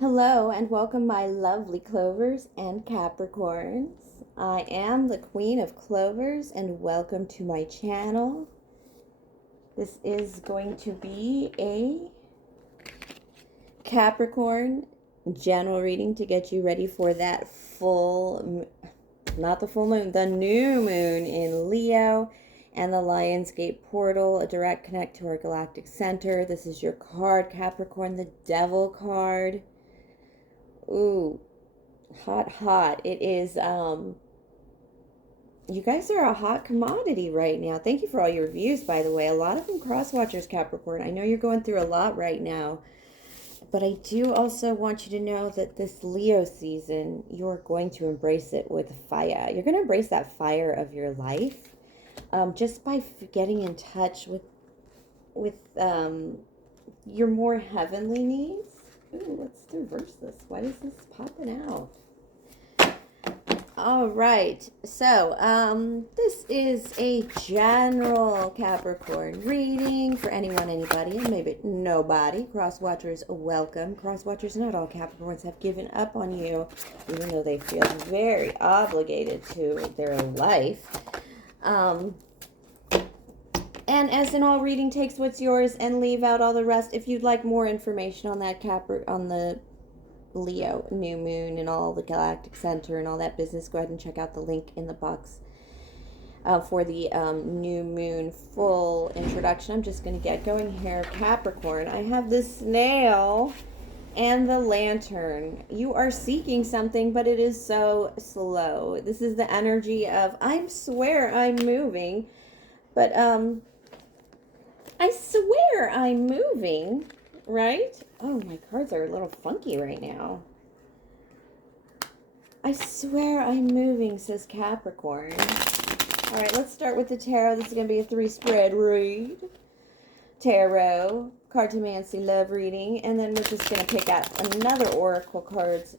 Hello and welcome, my lovely Clovers and Capricorns. I am the Queen of Clovers and welcome to my channel. This is going to be a Capricorn general reading to get you ready for that not the full moon, the new moon in Leo and the Lionsgate portal, a direct connect to our galactic center. This is your card, Capricorn, the Devil card. Ooh, hot. It is, you guys are a hot commodity right now. Thank you for all your reviews, by the way. A lot of them cross-watchers, Capricorn. I know you're going through a lot right now. But I do also want you to know that this Leo season, you're going to embrace it with fire. You're going to embrace that fire of your life just by getting in touch with your more heavenly needs. Ooh, let's reverse this. Why is this popping out? All right. So, this is a general Capricorn reading for anyone, anybody, and maybe nobody. Cross-watchers, welcome. Cross-watchers, not all Capricorns have given up on you, even though they feel very obligated to their life. And as in all reading, takes what's yours and leave out all the rest. If you'd like more information on that on the Leo new moon and all the galactic center and all that business, go ahead and check out the link in the box for the new moon full introduction. I'm just going to get going here. Capricorn, I have the snail and the lantern. You are seeking something, but it is so slow. This is the energy of, I swear I'm moving, but I swear I'm moving, right? Oh, my cards are a little funky right now. I swear I'm moving, says Capricorn. All right, let's start with the tarot. This is going to be a 3-spread read. Tarot, Cartomancy love reading, and then we're just going to pick out other oracle cards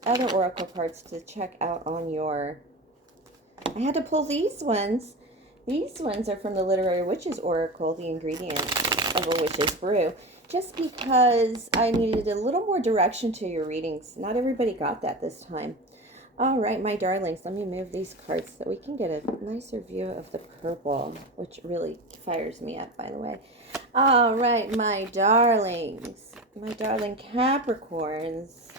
to check out on your... I had to pull these ones. These ones are from the Literary Witches Oracle, the ingredients of a witch's brew, just because I needed a little more direction to your readings. Not everybody got that this time. All right, my darlings, let me move these cards so we can get a nicer view of the purple, which really fires me up, by the way. All right, my darlings, my darling Capricorns.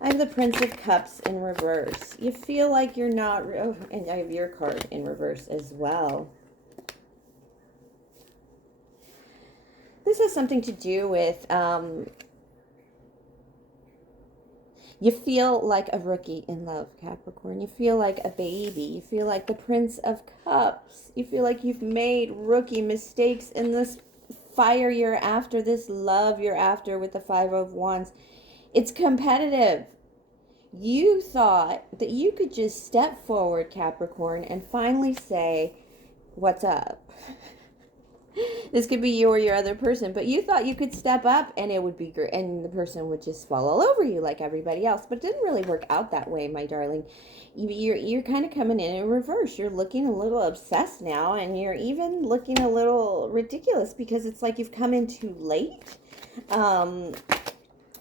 I have the Prince of Cups in reverse. You feel like you're not... Oh, and I have your card in reverse as well. This has something to do with... you feel like a rookie in love, Capricorn. You feel like a baby. You feel like the Prince of Cups. You feel like you've made rookie mistakes in this fire you're after, this love you're after with the Five of Wands. It's competitive. You thought that you could just step forward, Capricorn, and finally say, what's up? This could be you or your other person, but you thought you could step up and it would be great, and the person would just fall all over you like everybody else. But it didn't really work out that way, my darling. You're kind of coming in reverse. You're looking a little obsessed now, and you're even looking a little ridiculous because it's like you've come in too late.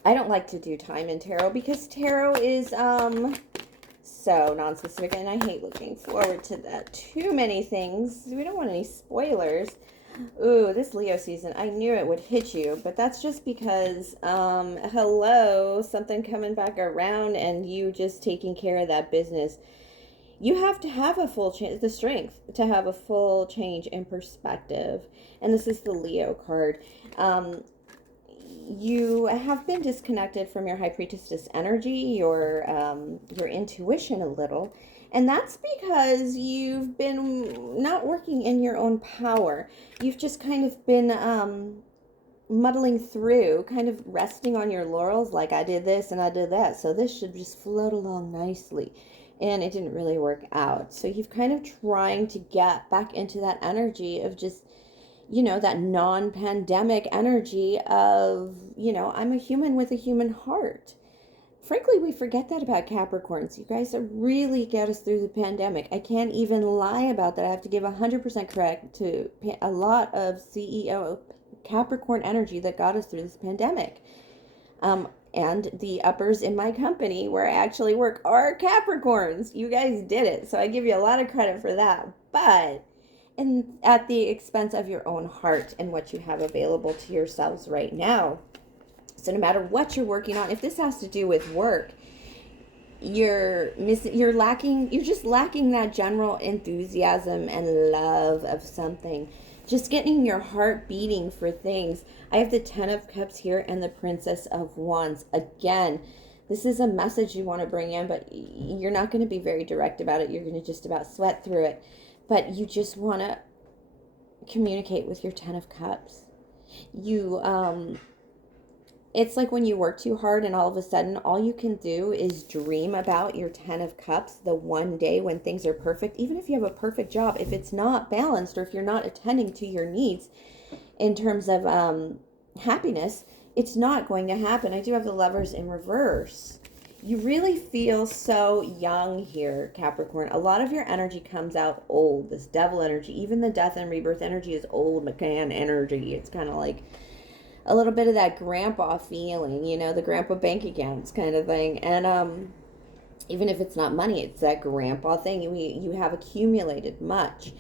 I don't like to do time in tarot because tarot is so non-specific, and I hate looking forward to that. Too many things. We don't want any spoilers. Ooh, this Leo season, I knew it would hit you, but that's just because, hello, something coming back around and you just taking care of that business. You have to have a full change, the strength to have a full change in perspective. And this is the Leo card. You have been disconnected from your High Priestess energy, your intuition a little. And that's because you've been not working in your own power. You've just kind of been muddling through, kind of resting on your laurels, like I did this and I did that, so this should just float along nicely. And it didn't really work out. So you've kind of trying to get back into that energy of just, you know, that non-pandemic energy of, you know, I'm a human with a human heart. Frankly, we forget that about Capricorns. You guys really get us through the pandemic. I can't even lie about that. I have to give 100% credit to a lot of CEO Capricorn energy that got us through this pandemic. And the uppers in my company where I actually work are Capricorns. You guys did it. So I give you a lot of credit for that. But at the expense of your own heart and what you have available to yourselves right now. So no matter what you're working on, if this has to do with work, you're just lacking that general enthusiasm and love of something, just getting your heart beating for things. I have the 10 of Cups here and the Princess of Wands. Again, this is a message you want to bring in, but you're not going to be very direct about it. You're going to just about sweat through it, but you just want to communicate with your 10 of Cups. It's like when you work too hard and all of a sudden all you can do is dream about your 10 of Cups the one day when things are perfect. Even if you have a perfect job, if it's not balanced or if you're not attending to your needs in terms of happiness, it's not going to happen. I do have the Lovers in reverse. You really feel so young here, Capricorn. A lot of your energy comes out old, this devil energy. Even the death and rebirth energy is old McCann energy. It's kind of like a little bit of that grandpa feeling, you know, the grandpa bank accounts kind of thing. And even if it's not money, it's that grandpa thing. You have accumulated much.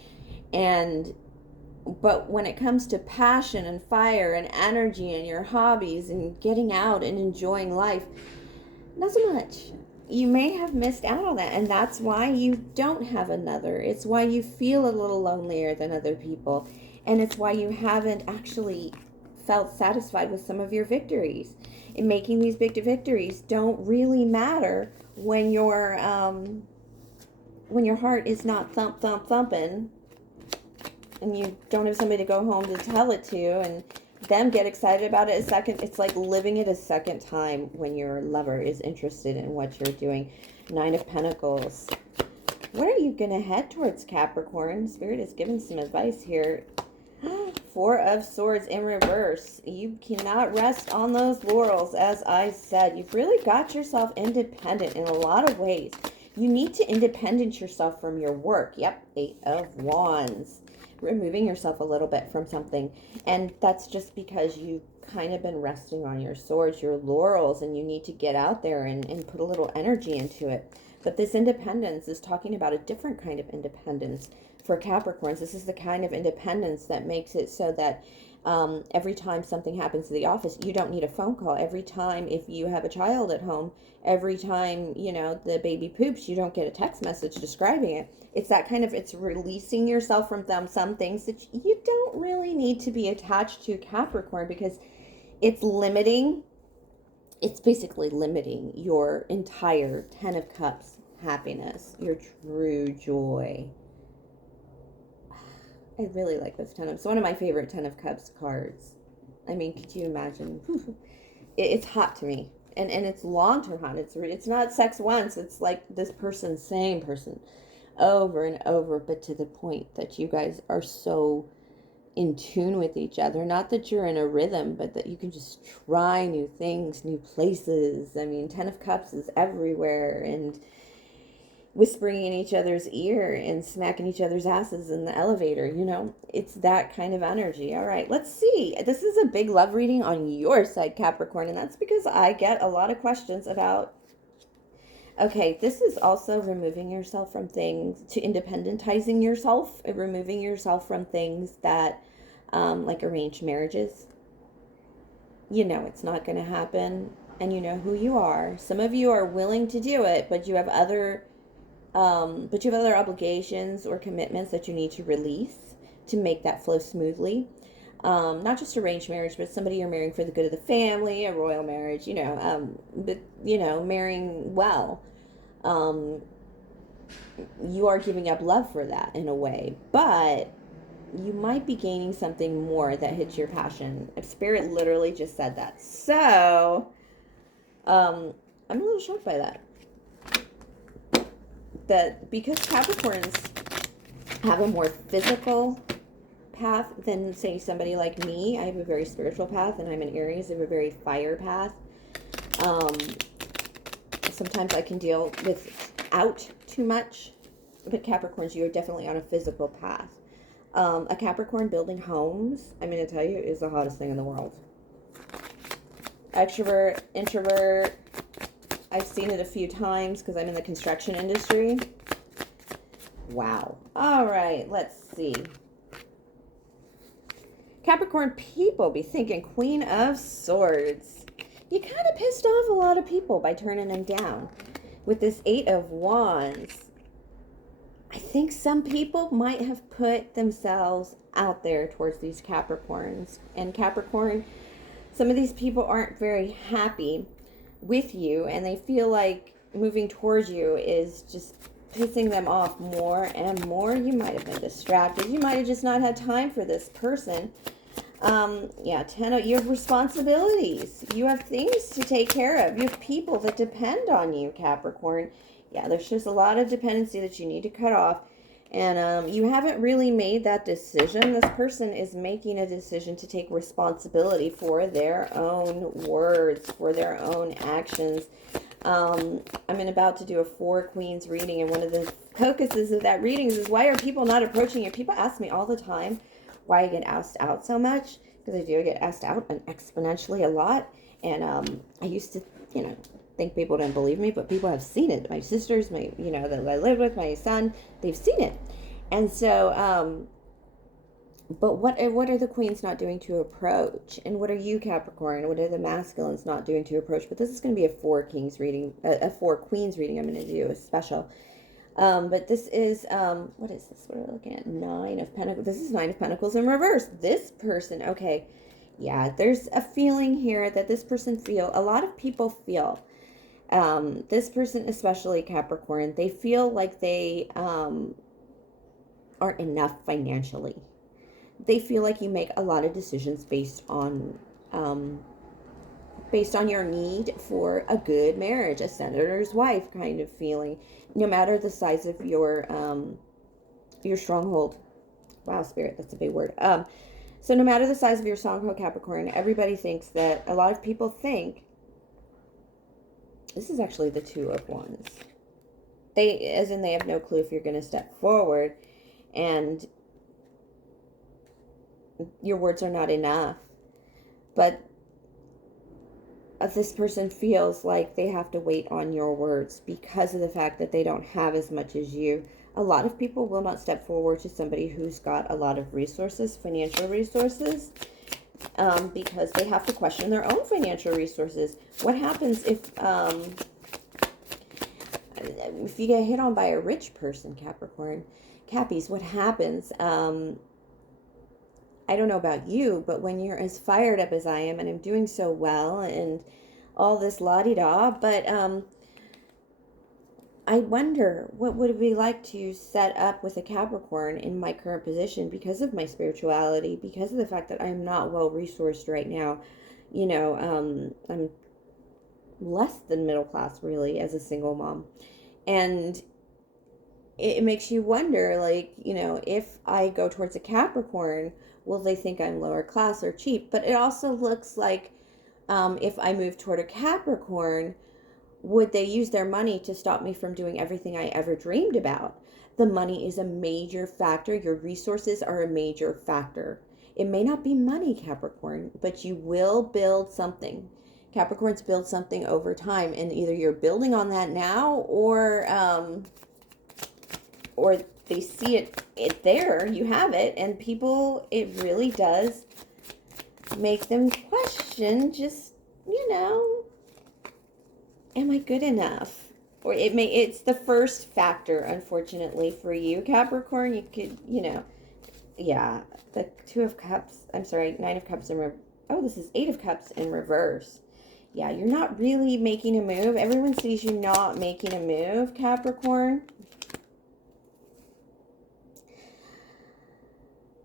But when it comes to passion and fire and energy and your hobbies and getting out and enjoying life, not so much. You may have missed out on that, and that's why you don't have another. It's why you feel a little lonelier than other people, and it's why you haven't actually felt satisfied with some of your victories. And making these big victories don't really matter when your heart is not thumping, and you don't have somebody to go home to tell it to, and them get excited about it a second. It's like living it a second time when your lover is interested in what you're doing. 9 of Pentacles. What are you going to head towards, Capricorn? Spirit is giving some advice here. 4 of Swords in reverse. You cannot rest on those laurels, as I said. You've really got yourself independent in a lot of ways. You need to independence yourself from your work. Yep, 8 of Wands. Removing yourself a little bit from something, and that's just because you've kind of been resting on your swords, your laurels, and you need to get out there and put a little energy into it. But this independence is talking about a different kind of independence for Capricorns. This is the kind of independence that makes it so that every time something happens to the office, you don't need a phone call. Every time, if you have a child at home, every time, you know, the baby poops, you don't get a text message describing it. It's that kind of, it's releasing yourself from some things that you don't really need to be attached to, Capricorn, because it's basically limiting your entire 10 of Cups happiness, your true joy. I really like this 10 of, it's one of my favorite 10 of Cups cards. I mean, could you imagine? It's hot to me. And it's long-term hot. It's not sex once. It's like this person, same person, over and over, but to the point that you guys are so in tune with each other. Not that you're in a rhythm, but that you can just try new things, new places. I mean, 10 of Cups is everywhere, and whispering in each other's ear and smacking each other's asses in the elevator, you know, it's that kind of energy. All right, let's see. This is a big love reading on your side, Capricorn, and that's because I get a lot of questions about, okay, this is also removing yourself from things, to independentizing yourself, removing yourself from things that, like arranged marriages. You know it's not going to happen, and you know who you are. Some of you are willing to do it, but you have other obligations or commitments that you need to release to make that flow smoothly. Not just arranged marriage, but somebody you're marrying for the good of the family, a royal marriage, you know, but, you know, marrying well. You are giving up love for that in a way, but you might be gaining something more that hits your passion. Spirit literally just said that. So, I'm a little shocked by that. That because Capricorns have a more physical path than, say, somebody like me. I have a very spiritual path, and I'm an Aries. I have a very fire path. Sometimes I can deal without too much, but Capricorns, you are definitely on a physical path. A Capricorn building homes, I'm going to tell you, is the hottest thing in the world. Extrovert, introvert. I've seen it a few times because I'm in the construction industry. Wow. All right, let's see. Capricorn people be thinking Queen of Swords. You kind of pissed off a lot of people by turning them down. With this 8 of Wands, I think some people might have put themselves out there towards these Capricorns. And Capricorn, some of these people aren't very happy with you, and they feel like moving towards you is just pissing them off more and more. You might have been distracted. You might have just not had time for this person. Yeah, 10, you have responsibilities. You have things to take care of. You have people that depend on you, Capricorn. Yeah, there's just a lot of dependency that you need to cut off. And you haven't really made that decision. This person is making a decision to take responsibility for their own words, for their own actions. I'm about to do a 4 Queens reading, and one of the focuses of that reading is why are people not approaching you? People ask me all the time why I get asked out so much, because I do get asked out and exponentially a lot. And I used to, think people didn't believe me, but people have seen it. My sisters, that I live with, my son, they've seen it. And so, but what are the Queens not doing to approach? And what are you, Capricorn? What are the masculines not doing to approach? But this is going to be a 4 Kings reading, a 4 Queens reading. I'm going to do a special. But this is, what is this? What are we looking at? 9 of Pentacles. This is 9 of Pentacles in reverse. This person, okay. Yeah, there's a feeling here that this person a lot of people feel, this person, especially Capricorn, they feel like they aren't enough financially. They feel like you make a lot of decisions based on your need for a good marriage, a senator's wife kind of feeling, no matter the size of your stronghold. Wow, Spirit, that's a big word. So no matter the size of your stronghold, Capricorn, everybody thinks that, a lot of people think, this is actually the 2 of Wands. They have no clue if you're going to step forward, and your words are not enough. But this person feels like they have to wait on your words because of the fact that they don't have as much as you. A lot of people will not step forward to somebody who's got a lot of resources, financial resources, because they have to question their own financial resources. What happens if you get hit on by a rich person, Capricorn? Cappies, what happens? I don't know about you, but when you're as fired up as I am, and I'm doing so well, and all this la-di-da, but I wonder what would it be like to set up with a Capricorn in my current position because of my spirituality, because of the fact that I'm not well resourced right now. I'm less than middle class, really, as a single mom. And it makes you wonder, if I go towards a Capricorn, will they think I'm lower class or cheap? But it also looks like if I move toward a Capricorn, would they use their money to stop me from doing everything I ever dreamed about? The money is a major factor. Your resources are a major factor. It may not be money, Capricorn, but you will build something. Capricorns build something over time, and either you're building on that now, or they see it there, you have it, and people, it really does make them question, just, am I good enough? Or it's the first factor, unfortunately, for you, Capricorn. You could, yeah, the 2 of Cups, 9 of Cups in reverse. Oh, this is 8 of Cups in reverse. Yeah, you're not really making a move. Everyone sees you not making a move, Capricorn.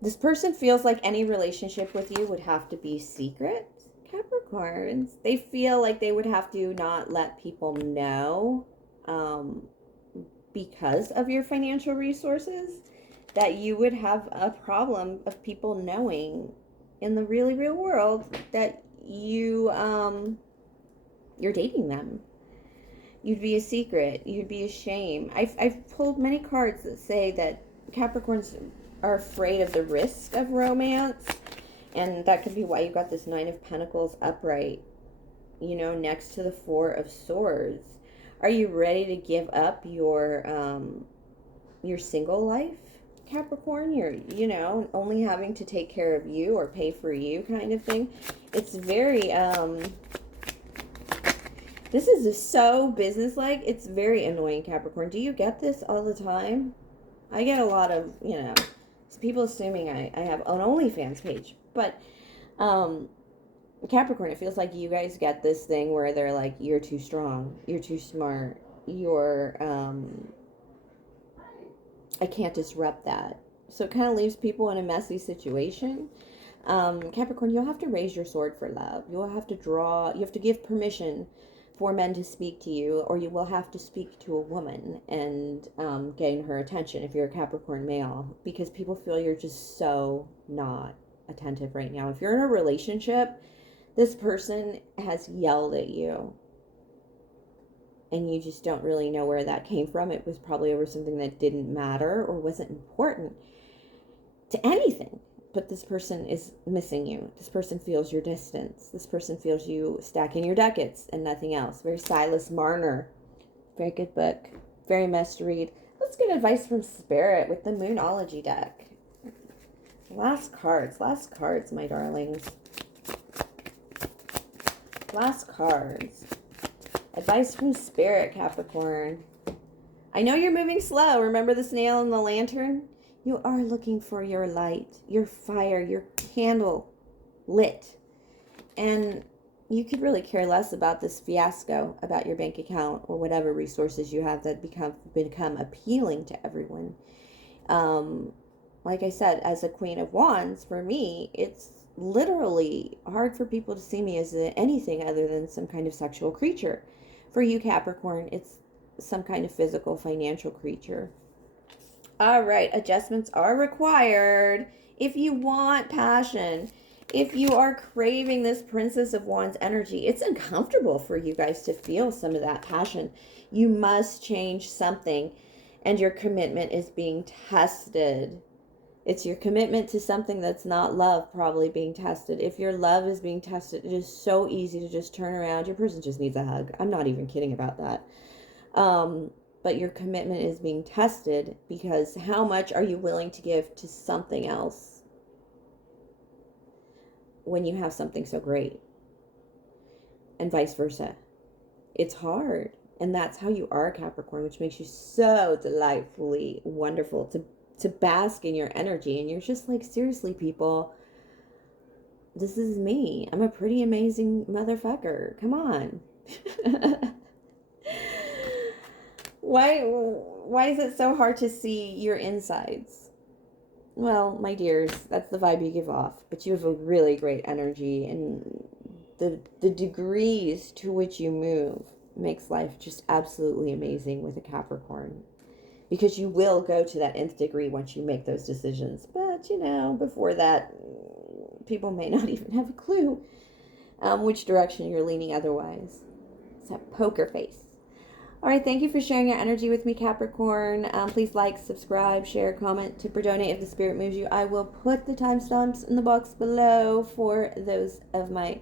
This person feels like any relationship with you would have to be secret, Capricorns. They feel like they would have to not let people know because of your financial resources, that you would have a problem of people knowing in the really real world that you're dating them. You'd be a secret. You'd be a shame. I've pulled many cards that say that Capricorns are afraid of the risk of romance, and that could be why you got this 9 of Pentacles upright. you know, next to the Four of Swords. Are you ready to give up your single life, Capricorn? You're, you know, only having to take care of you or pay for you kind of thing. It's very, this is just so businesslike. It's very annoying, Capricorn. Do you get this all the time? I get a lot of, you know, people assuming I have an OnlyFans page. But, Capricorn, it feels like you guys get this thing where they're like, you're too strong, you're too smart, you're, I can't disrupt that. So it kind of leaves people in a messy situation. Capricorn, you'll have to raise your sword for love. You'll have to you have to give permission for men to speak to you, or you will have to speak to a woman and gain her attention if you're a Capricorn male, because people feel you're just so not attentive right now. If you're in a relationship, this person has yelled at you and you just don't really know where that came from. It was probably over something that didn't matter or wasn't important to anything. But this person is missing you. This person feels your distance. This person feels you stacking your ducats and nothing else. Very Silas Marner. Very good book. Very must read. Let's get advice from Spirit with the Moonology deck. Last cards, my darlings. Last cards. Advice from Spirit, Capricorn. I know you're moving slow. Remember the snail and the lantern? You are looking for your light, your fire, your candle lit. And you could really care less about this fiasco about your bank account or whatever resources you have that become appealing to everyone. Like I said, as a Queen of Wands, for me, it's literally hard for people to see me as anything other than some kind of sexual creature. For you, Capricorn, it's some kind of physical, financial creature. All right, adjustments are required if you want passion. If you are craving this Princess of Wands energy, it's uncomfortable for you guys to feel some of that passion. You must change something, and your commitment is being tested. It's your commitment to something that's not love probably being tested. If your love is being tested, it is so easy to just turn around. Your person just needs a hug. I'm not even kidding about that. But your commitment is being tested, because how much are you willing to give to something else when you have something so great? And vice versa. It's hard. And that's how you are, Capricorn, which makes you so delightfully wonderful to bask in your energy. And you're just like, seriously, people, this is me. I'm a pretty amazing motherfucker. Come on. Why is it so hard to see your insides? Well, my dears, that's the vibe you give off. But you have a really great energy, and the degrees to which you move makes life just absolutely amazing with a Capricorn. Because you will go to that nth degree once you make those decisions. But, you know, before that, people may not even have a clue which direction you're leaning otherwise. It's that poker face. All right, thank you for sharing your energy with me, Capricorn. Please like, subscribe, share, comment, tip or donate if the spirit moves you. I will put the timestamps in the box below for those of my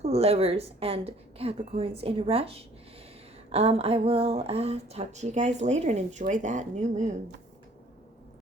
Clovers and Capricorns in a rush. I will talk to you guys later, and enjoy that new moon.